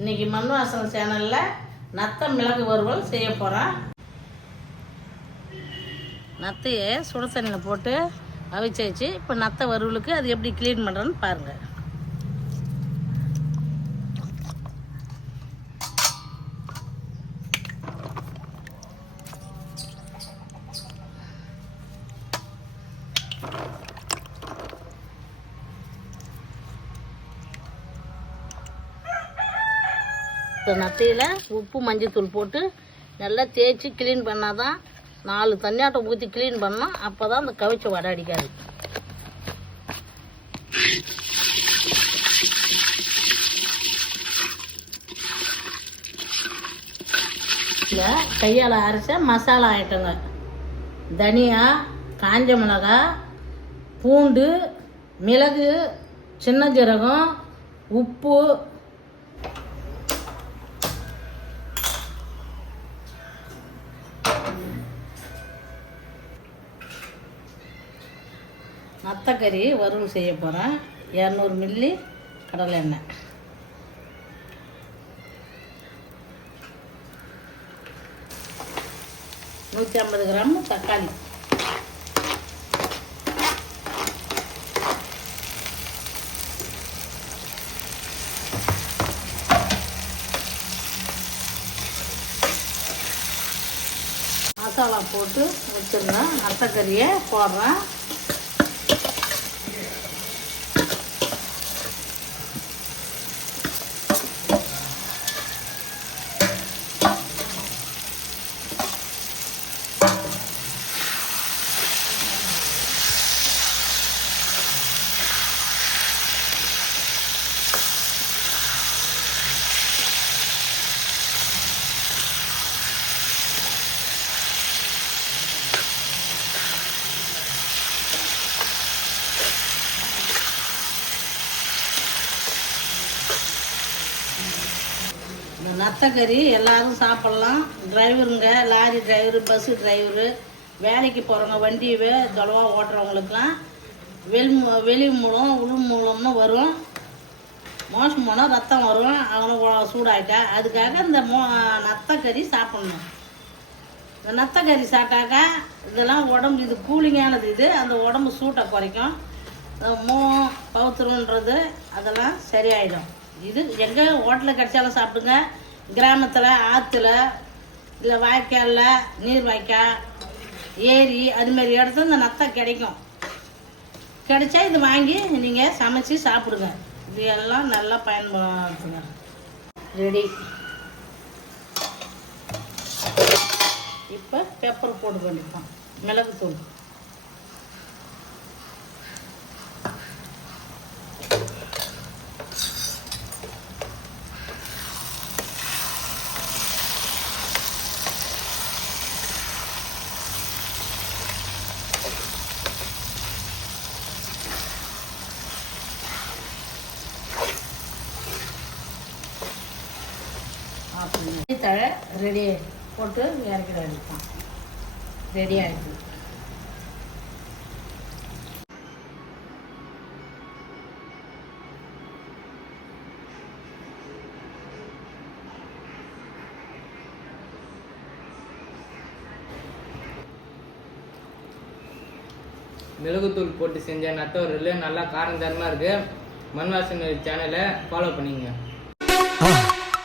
இன்னைக்கு மண் வாசல் சேனலில் நத்த மிளகு வறுவல் செய்ய போகிறேன் நத்தையை சுட தண்ணியில் போட்டு அவிச்சு வச்சு இப்போ நத்தை வறுவலுக்கு அது எப்படி க்ளீன் பண்ணுறேன்னு பாருங்கள் இப்போ நத்தையில் உப்பு மஞ்சத்தூள் போட்டு நல்லா தேய்ச்சி க்ளீன் பண்ணால் தான் நாலு தண்ணியாட்டம் ஊற்றி க்ளீன் பண்ணால் அப்போ தான் அந்த கவிச்ச வடை அடிக்காது. இதில் கையால் அரைச்ச மசாலா ஐட்டங்க தனியா காஞ்ச மிளகா பூண்டு மிளகு சின்ன ஜீரகம் உப்பு நத்தக்கறி வறுவல் செய்ய போகிறேன் இரநூறு மில்லி கடலை எண்ணெய். நூற்றி ஐம்பது கிராம் தக்காளி. மசாலா போட்டு வச்சுருந்தேன். நத்தக்கறியை போடுறேன். நத்தக்கறி எல்லாரும் சாப்பிட்லாம். டிரைவருங்க லாரி டிரைவரு பஸ்ஸு டிரைவரு வேலைக்கு போகிறவங்க வண்டியவே தொலைவாக தொலைவா ஓட்டுறவங்களுக்குலாம் வெளி மூ- வெளி மூலம் உள் மூலம்னு வரும். மோசம் போனால் ரத்தம் வரும். அவனுக்கு சூடாயிட்டா. அதுக்காக இந்த மோ நத்தக்கறி சாப்பிட்ணும். இந்த நத்தக்கறி சாப்பிட்டாக்கா இதெல்லாம் உடம்பு இது கூலிங்கானது இது. அந்த உடம்பு சூட்டை குறைக்கும். மோ பவுத்துருன்றது அதெல்லாம் சரியாயிடும். இது எங்கே ஹோட்டலில் கிடைச்சாலும் சாப்பிடுங்க. கிராமத்தில் ஆற்றுல இல்லை வாய்க்காலில் நீர் வாய்க்கால் ஏரி அதுமாரி இடத்துல இந்த நத்தை கிடைக்கும். கிடைச்சா இது வாங்கி நீங்கள் சமைச்சு சாப்பிடுங்க. இது எல்லாம் நல்லா பயன்படுத்துங்க. ரெடி இப்போ பெப்பர் போட்டு பண்ணிப்போம் மிளகுத்தூள். தழை ரெடி போட்டு இறக்கிட வேண்டியதான் ரெடி ஆகிடுது மிளகுத்தூள் போட்டு செஞ்ச நத்தவரில் நல்லா காரம் தரமாக இருக்குது மண்வாசன் சேனலை ஃபாலோ பண்ணிங்க